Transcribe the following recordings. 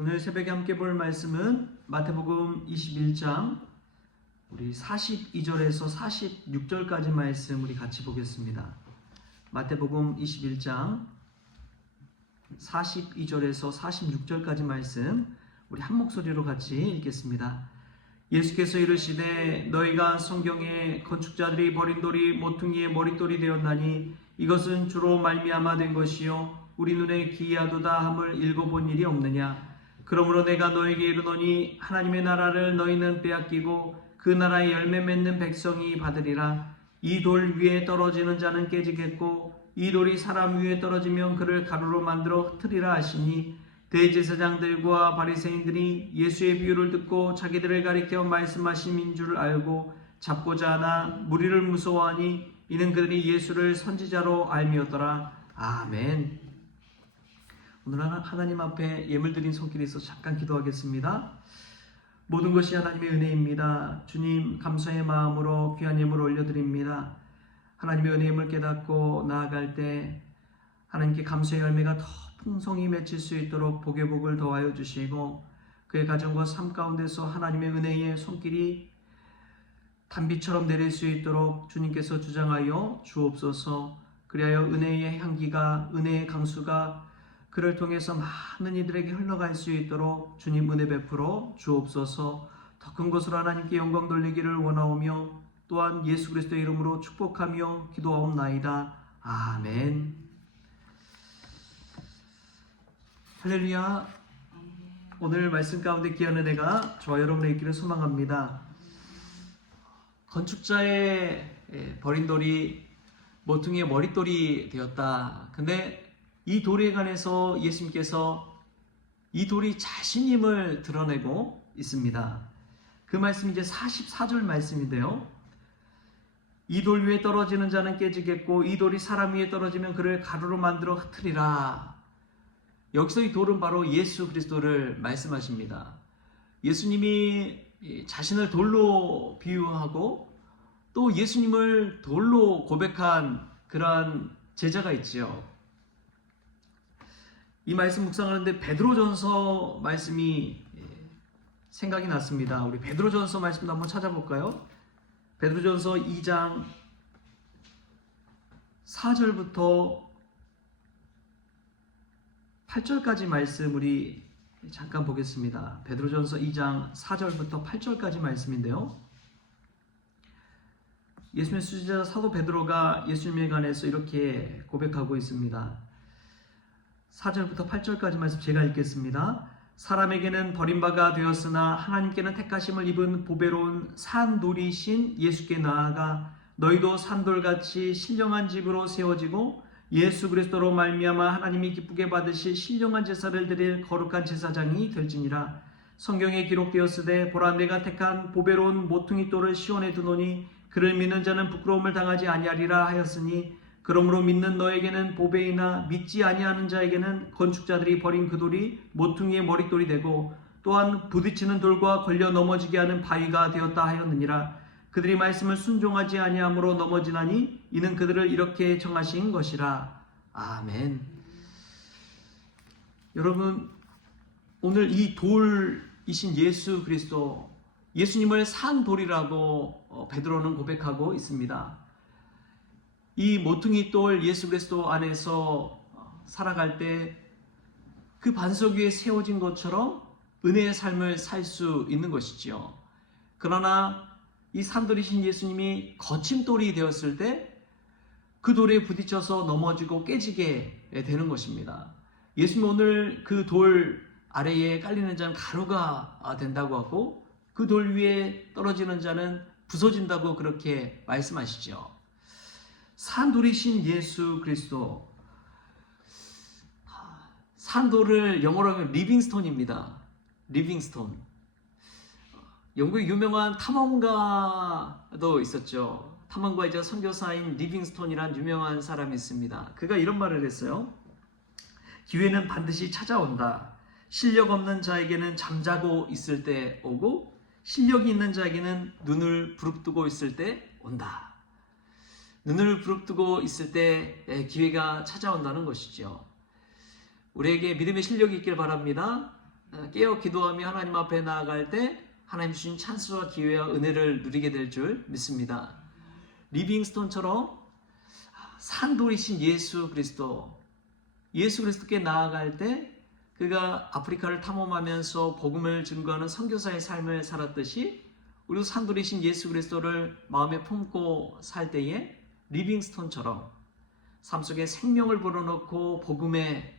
오늘 새벽에 함께 볼 말씀은 마태복음 21장 우리 42절에서 46절까지 말씀 우리 같이 보겠습니다. 마태복음 21장 42절에서 46절까지 말씀 우리 한 목소리로 같이 읽겠습니다. 예수께서 이르시되 너희가 성경에 건축자들이 버린 돌이 모퉁이의 머릿돌이 되었나니 이것은 주로 말미암아 된 것이요 우리 눈에 기이하도다 함을 읽어본 일이 없느냐. 그러므로 내가 너에게 이르노니 하나님의 나라를 너희는 빼앗기고 그 나라의 열매 맺는 백성이 받으리라. 이 돌 위에 떨어지는 자는 깨지겠고 이 돌이 사람 위에 떨어지면 그를 가루로 만들어 흩으리라 하시니 대제사장들과 바리새인들이 예수의 비유를 듣고 자기들을 가리켜 말씀하심인 줄 알고 잡고자 하나 무리를 무서워하니 이는 그들이 예수를 선지자로 알미었더라. 아멘. 오늘 하나님 앞에 예물 드린 손길에 있어 잠깐 기도하겠습니다. 모든 것이 하나님의 은혜입니다. 주님 감사의 마음으로 귀한 예물 올려드립니다. 하나님의 은혜임을 깨닫고 나아갈 때 하나님께 감사의 열매가 더 풍성히 맺힐 수 있도록 복의 복을 더하여 주시고 그의 가정과 삶 가운데서 하나님의 은혜의 손길이 단비처럼 내릴 수 있도록 주님께서 주장하여 주옵소서. 그리하여 은혜의 향기가 은혜의 강수가 그를 통해서 많은 이들에게 흘러갈 수 있도록 주님 은혜 베풀어 주옵소서. 더 큰 것으로 하나님께 영광 돌리기를 원하오며 또한 예수 그리스도의 이름으로 축복하며 기도하옵나이다. 아멘. 할렐루야. 오늘 말씀 가운데 귀한 은혜가 저와 여러분의 있기를 소망합니다. 건축자의 버린 돌이 모퉁이의 머릿돌이 되었다. 근데 이 돌에 관해서 예수님께서 이 돌이 자신임을 드러내고 있습니다. 그 말씀이 이제 44절 말씀인데요. 이 돌 위에 떨어지는 자는 깨지겠고 이 돌이 사람 위에 떨어지면 그를 가루로 만들어 흩으리라. 여기서 이 돌은 바로 예수 그리스도를 말씀하십니다. 예수님이 자신을 돌로 비유하고 또 예수님을 돌로 고백한 그러한 제자가 있지요. 이 말씀 묵상하는데 베드로전서 말씀이 생각이 났습니다. 우리 베드로전서 말씀도 한번 찾아볼까요? 베드로전서 2장 4절부터 8절까지 말씀 우리 잠깐 보겠습니다. 베드로전서 2장 4절부터 8절까지 말씀인데요. 예수님의 수제자 사도 베드로가 예수님에 관해서 이렇게 고백하고 있습니다. 4절부터 8절까지 말씀 제가 읽겠습니다. 사람에게는 버림바가 되었으나 하나님께는 택하심을 입은 보배로운 산돌이신 예수께 나아가 너희도 산돌같이 신령한 집으로 세워지고 예수 그리스도로 말미암아 하나님이 기쁘게 받으실 신령한 제사를 드릴 거룩한 제사장이 될지니라. 성경에 기록되었으되 보라 내가 택한 보배로운 모퉁이 돌을 시온에 두노니 그를 믿는 자는 부끄러움을 당하지 아니하리라 하였으니 그러므로 믿는 너에게는 보배이나 믿지 아니하는 자에게는 건축자들이 버린 그 돌이 모퉁이의 머릿돌이 되고 또한 부딪히는 돌과 걸려 넘어지게 하는 바위가 되었다 하였느니라. 그들이 말씀을 순종하지 아니함으로 넘어지나니 이는 그들을 이렇게 정하신 것이라. 아멘. 여러분 오늘 이 돌이신 예수 그리스도 예수님을 산돌이라고 베드로는 고백하고 있습니다. 이 모퉁이 돌 예수 그리스도 안에서 살아갈 때 그 반석 위에 세워진 것처럼 은혜의 삶을 살 수 있는 것이지요. 그러나 이 산돌이신 예수님이 거침돌이 되었을 때 그 돌에 부딪혀서 넘어지고 깨지게 되는 것입니다. 예수님 오늘 그 돌 아래에 깔리는 자는 가루가 된다고 하고 그 돌 위에 떨어지는 자는 부서진다고 그렇게 말씀하시죠. 산돌이신 예수 그리스도. 산돌을 영어로 하면 리빙스톤입니다. 리빙스톤. 영국의 유명한 탐험가도 있었죠. 탐험가이자 선교사인 리빙스톤이란 유명한 사람이 있습니다. 그가 이런 말을 했어요. 기회는 반드시 찾아온다. 실력 없는 자에게는 잠자고 있을 때 오고 실력이 있는 자에게는 눈을 부릅뜨고 있을 때 온다. 눈을 부릅뜨고 있을 때 기회가 찾아온다는 것이죠. 우리에게 믿음의 실력이 있길 바랍니다. 깨어 기도하며 하나님 앞에 나아갈 때 하나님 주신 찬스와 기회와 은혜를 누리게 될 줄 믿습니다. 리빙스톤처럼 산돌이신 예수 그리스도께 나아갈 때 그가 아프리카를 탐험하면서 복음을 증거하는 선교사의 삶을 살았듯이 우리도 산돌이신 예수 그리스도를 마음에 품고 살 때에 리빙스톤처럼 삶 속에 생명을 불어넣고 복음의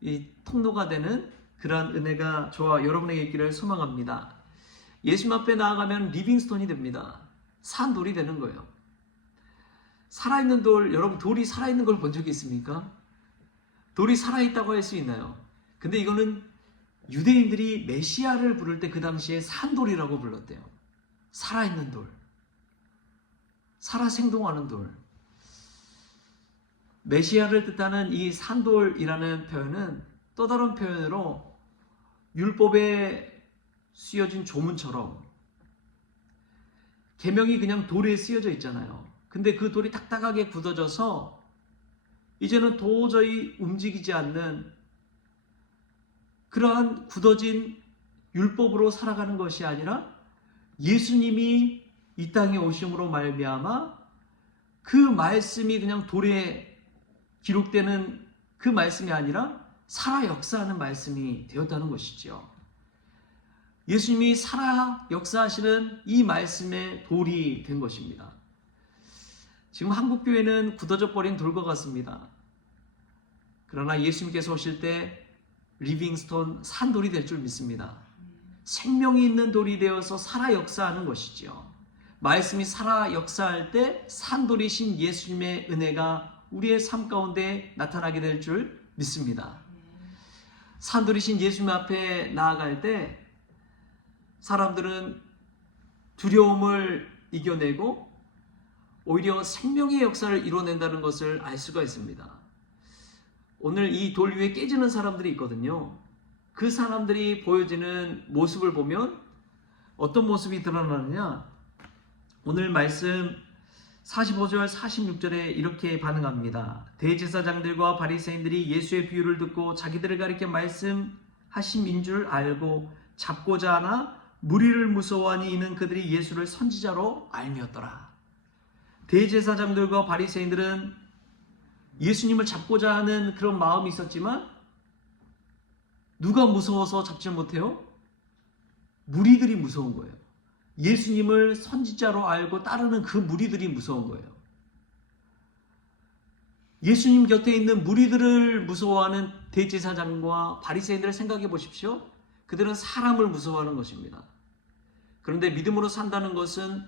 이 통로가 되는 그러한 은혜가 저와 여러분에게 있기를 소망합니다. 예수님 앞에 나아가면 리빙스톤이 됩니다. 산돌이 되는 거예요. 살아있는 돌, 여러분 돌이 살아있는 걸 본 적이 있습니까? 돌이 살아있다고 할 수 있나요? 근데 이거는 유대인들이 메시아를 부를 때 그 당시에 산돌이라고 불렀대요. 살아있는 돌, 살아 생동하는 돌. 메시아를 뜻하는 이 산돌이라는 표현은 또 다른 표현으로 율법에 쓰여진 조문처럼 계명이 그냥 돌에 쓰여져 있잖아요. 근데 그 돌이 딱딱하게 굳어져서 이제는 도저히 움직이지 않는 그러한 굳어진 율법으로 살아가는 것이 아니라 예수님이 이 땅에 오심으로 말미암아 그 말씀이 그냥 돌에 기록되는 그 말씀이 아니라 살아 역사하는 말씀이 되었다는 것이죠. 예수님이 살아 역사하시는 이 말씀의 돌이 된 것입니다. 지금 한국교회는 굳어져 버린 돌과 같습니다. 그러나 예수님께서 오실 때 리빙스톤 산돌이 될 줄 믿습니다. 생명이 있는 돌이 되어서 살아 역사하는 것이죠. 말씀이 살아 역사할 때 산돌이신 예수님의 은혜가 우리의 삶 가운데 나타나게 될 줄 믿습니다. 산돌이신 예수님 앞에 나아갈 때 사람들은 두려움을 이겨내고 오히려 생명의 역사를 이뤄낸다는 것을 알 수가 있습니다. 오늘 이 돌 위에 깨지는 사람들이 있거든요. 그 사람들이 보여지는 모습을 보면 어떤 모습이 드러나느냐? 오늘 말씀 45절 46절에 이렇게 반응합니다. 대제사장들과 바리새인들이 예수의 비유를 듣고 자기들을 가리켜 말씀하심인 줄 알고 잡고자 하나 무리를 무서워하니 이는 그들이 예수를 선지자로 알미었더라. 대제사장들과 바리새인들은 예수님을 잡고자 하는 그런 마음이 있었지만 누가 무서워서 잡지 못해요? 무리들이 무서운 거예요. 예수님을 선지자로 알고 따르는 그 무리들이 무서운 거예요. 예수님 곁에 있는 무리들을 무서워하는 대제사장과 바리새인들을 생각해 보십시오. 그들은 사람을 무서워하는 것입니다. 그런데 믿음으로 산다는 것은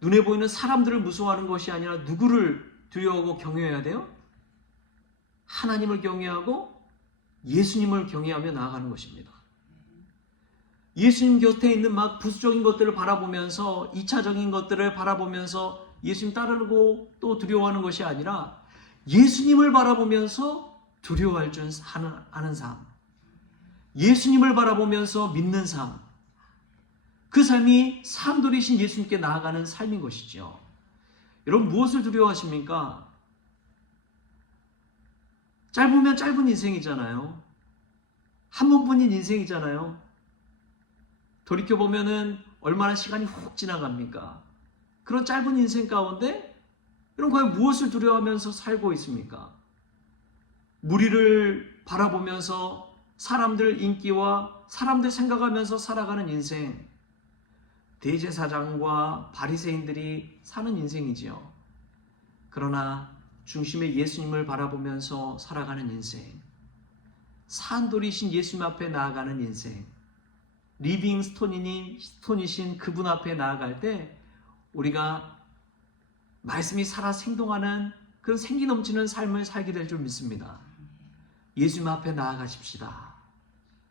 눈에 보이는 사람들을 무서워하는 것이 아니라 누구를 두려워하고 경외해야 돼요? 하나님을 경외하고 예수님을 경외하며 나아가는 것입니다. 예수님 곁에 있는 막 부수적인 것들을 바라보면서 2차적인 것들을 바라보면서 예수님 따르고 또 두려워하는 것이 아니라 예수님을 바라보면서 두려워할 줄 아는 삶, 예수님을 바라보면서 믿는 삶, 그 삶이 산돌이신 예수님께 나아가는 삶인 것이죠. 여러분 무엇을 두려워하십니까? 짧으면 짧은 인생이잖아요. 한 번뿐인 인생이잖아요. 돌이켜보면은 얼마나 시간이 훅 지나갑니까? 그런 짧은 인생 가운데 여러분 과연 무엇을 두려워하면서 살고 있습니까? 무리를 바라보면서 사람들 인기와 사람들 생각하면서 살아가는 인생, 대제사장과 바리새인들이 사는 인생이지요. 그러나 중심에 예수님을 바라보면서 살아가는 인생, 산돌이신 예수님 앞에 나아가는 인생, 리빙 스톤이신 그분 앞에 나아갈 때 우리가 말씀이 살아 생동하는 그런 생기 넘치는 삶을 살게 될 줄 믿습니다. 예수님 앞에 나아가십시다.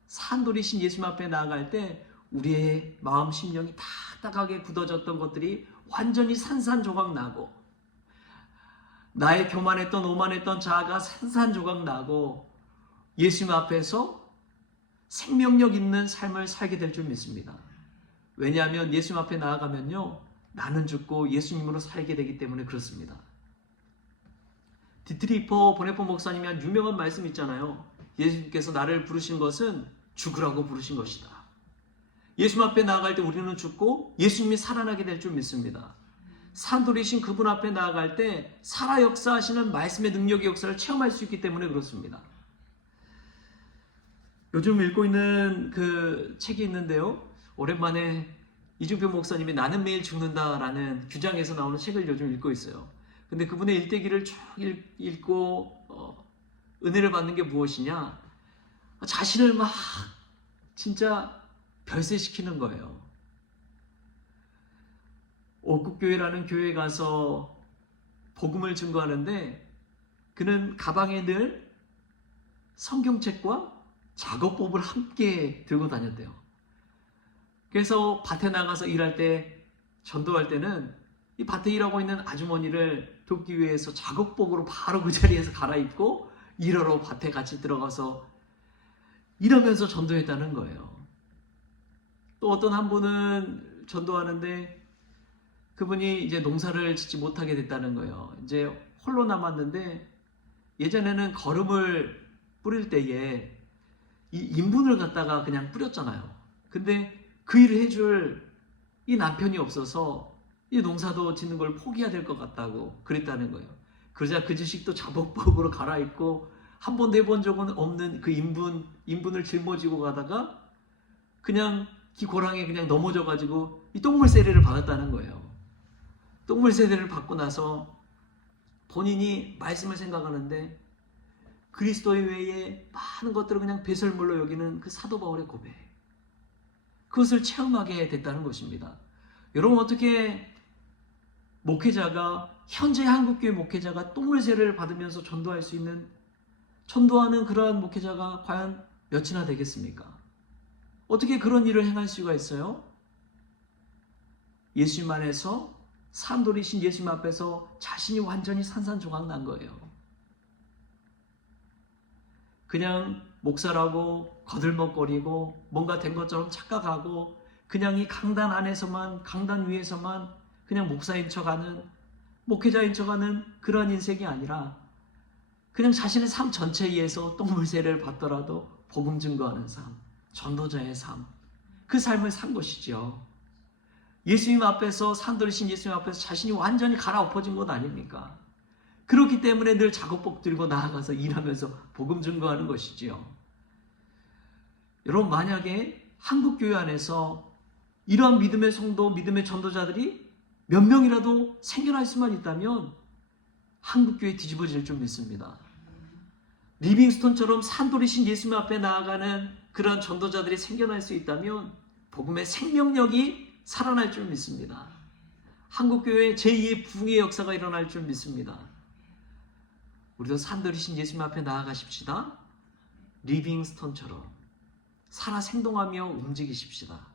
산돌이신 예수님 앞에 나아갈 때 우리의 마음 심령이 딱딱하게 굳어졌던 것들이 완전히 산산조각 나고 나의 교만했던 오만했던 자아가 산산조각 나고 예수님 앞에서 생명력 있는 삶을 살게 될 줄 믿습니다. 왜냐하면 예수님 앞에 나아가면요 나는 죽고 예수님으로 살게 되기 때문에 그렇습니다. 디트리히 보네포 목사님이 한 유명한 말씀 있잖아요. 예수님께서 나를 부르신 것은 죽으라고 부르신 것이다. 예수님 앞에 나아갈 때 우리는 죽고 예수님이 살아나게 될 줄 믿습니다. 산돌이신 그분 앞에 나아갈 때 살아 역사하시는 말씀의 능력의 역사를 체험할 수 있기 때문에 그렇습니다. 요즘 읽고 있는 그 책이 있는데요. 오랜만에 이중표 목사님이 나는 매일 죽는다라는 규장에서 나오는 책을 요즘 읽고 있어요. 근데 그분의 일대기를 쭉 읽고 은혜를 받는 게 무엇이냐? 자신을 막 진짜 별세시키는 거예요. 옥국교회라는 교회에 가서 복음을 증거하는데 그는 가방에 늘 성경책과 작업법을 함께 들고 다녔대요. 그래서 밭에 나가서 일할 때, 전도할 때는 이 밭에 일하고 있는 아주머니를 돕기 위해서 작업복으로 바로 그 자리에서 갈아입고 일하러 밭에 같이 들어가서 일하면서 전도했다는 거예요. 또 어떤 한 분은 전도하는데 그분이 이제 농사를 짓지 못하게 됐다는 거예요. 이제 홀로 남았는데 예전에는 거름을 뿌릴 때에 이 인분을 갖다가 그냥 뿌렸잖아요. 근데 그 일을 해줄 이 남편이 없어서 이 농사도 짓는 걸 포기해야 될 것 같다고 그랬다는 거예요. 그러자 그 지식도 자복복으로 갈아입고 한 번도 해본 적은 없는 그 인분을 짊어지고 가다가 그냥 기고랑에 그냥 넘어져가지고 이 똥물 세례를 받았다는 거예요. 똥물 세례를 받고 나서 본인이 말씀을 생각하는데 그리스도의 외에 많은 것들을 그냥 배설물로 여기는 그 사도 바울의 고백, 그것을 체험하게 됐다는 것입니다. 여러분, 어떻게 목회자가, 현재 한국교회 목회자가 똥물 세례를 받으면서 전도할 수 있는, 전도하는 그러한 목회자가 과연 몇이나 되겠습니까? 어떻게 그런 일을 행할 수가 있어요? 예수님 안에서, 산돌이신 예수님 앞에서 자신이 완전히 산산조각 난 거예요. 그냥 목사라고 거들먹거리고 뭔가 된 것처럼 착각하고 그냥 이 강단 안에서만, 강단 위에서만 그냥 목사인 척하는, 목회자인 척하는 그런 인생이 아니라 그냥 자신의 삶 전체에 의해서 똥물 세례를 받더라도 복음 증거하는 삶, 전도자의 삶, 그 삶을 산 것이죠. 예수님 앞에서, 산돌이신 예수님 앞에서 자신이 완전히 갈아엎어진 것 아닙니까? 그렇기 때문에 늘 작업복 들고 나아가서 일하면서 복음 증거하는 것이지요. 여러분, 만약에 한국교회 안에서 이러한 믿음의 성도, 믿음의 전도자들이 몇 명이라도 생겨날 수만 있다면 한국교회 뒤집어질 줄 믿습니다. 리빙스톤처럼 산돌이신 예수님 앞에 나아가는 그러한 전도자들이 생겨날 수 있다면 복음의 생명력이 살아날 줄 믿습니다. 한국교회 제2의 부흥의 역사가 일어날 줄 믿습니다. 우리도 산돌이신 예수님 앞에 나아가십시다. 리빙스톤처럼 살아 생동하며 움직이십시다.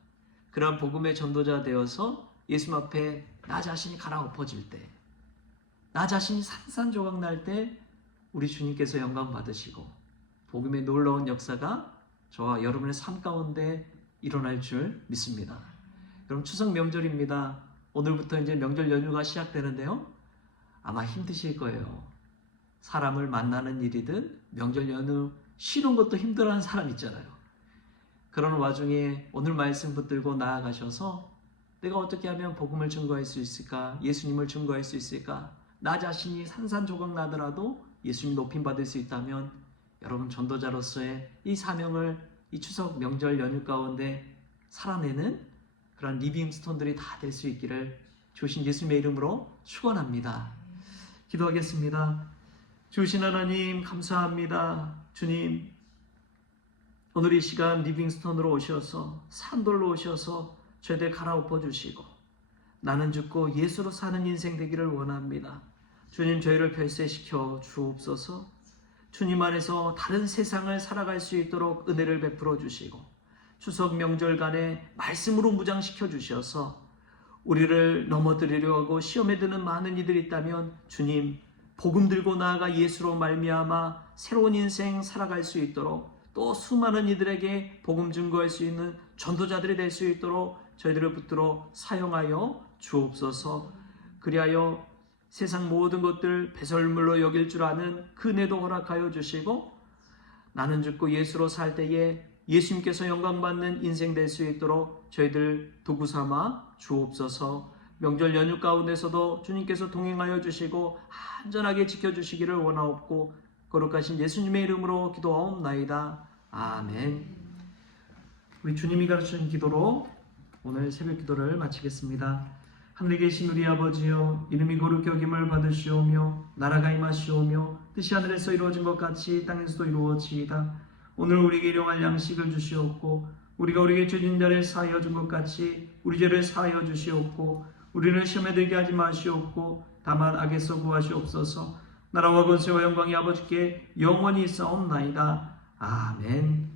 그러한 복음의 전도자 되어서 예수님 앞에 나 자신이 갈아엎어질 때, 나 자신이 산산조각 날 때 우리 주님께서 영광 받으시고 복음의 놀라운 역사가 저와 여러분의 삶 가운데 일어날 줄 믿습니다. 여러분, 추석 명절입니다. 오늘부터 이제 명절 연휴가 시작되는데요. 아마 힘드실 거예요. 사람을 만나는 일이든 명절 연휴 쉬는 것도 힘들어하는 사람 있잖아요. 그런 와중에 오늘 말씀 붙들고 나아가셔서 내가 어떻게 하면 복음을 증거할 수 있을까? 예수님을 증거할 수 있을까? 나 자신이 산산조각 나더라도 예수님 높임 받을 수 있다면 여러분, 전도자로서의 이 사명을 이 추석 명절 연휴 가운데 살아내는 그런 리빙스톤들이 다 될 수 있기를 주신 예수님의 이름으로 축원합니다. 기도하겠습니다. 주신 하나님 감사합니다. 주님, 오늘 이 시간 리빙스톤으로 오셔서, 산돌로 오셔서 죄들 갈아엎어 주시고 나는 죽고 예수로 사는 인생 되기를 원합니다. 주님, 저희를 별세시켜 주옵소서. 주님 안에서 다른 세상을 살아갈 수 있도록 은혜를 베풀어 주시고 추석 명절간에 말씀으로 무장시켜 주셔서 우리를 넘어뜨리려 하고 시험에 드는 많은 이들이 있다면 주님, 복음 들고 나아가 예수로 말미암아 새로운 인생 살아갈 수 있도록, 또 수많은 이들에게 복음 증거할 수 있는 전도자들이 될 수 있도록 저희들을 붙들어 사용하여 주옵소서. 그리하여 세상 모든 것들 배설물로 여길 줄 아는 그 은혜도 허락하여 주시고 나는 죽고 예수로 살 때에 예수님께서 영광받는 인생 될 수 있도록 저희들 도구 삼아 주옵소서. 명절 연휴 가운데서도 주님께서 동행하여 주시고 안전하게 지켜주시기를 원하옵고 거룩하신 예수님의 이름으로 기도하옵나이다. 아멘. 우리 주님이 가르치신 기도로 오늘 새벽 기도를 마치겠습니다. 하늘에 계신 우리 아버지여, 이름이 거룩히 여김을 받으시오며 나라가 임하시오며 뜻이 하늘에서 이루어진 것 같이 땅에서도 이루어지이다. 오늘 우리에게 일용할 양식을 주시옵고 우리가 우리에게 죄진 자를 사하여 준 것 같이 우리 죄를 사하여 주시옵고 우리를 시험에 들게 하지 마시옵고 다만 악에서 구하시옵소서. 나라와 권세와 영광이 아버지께 영원히 있사옵나이다. 아멘.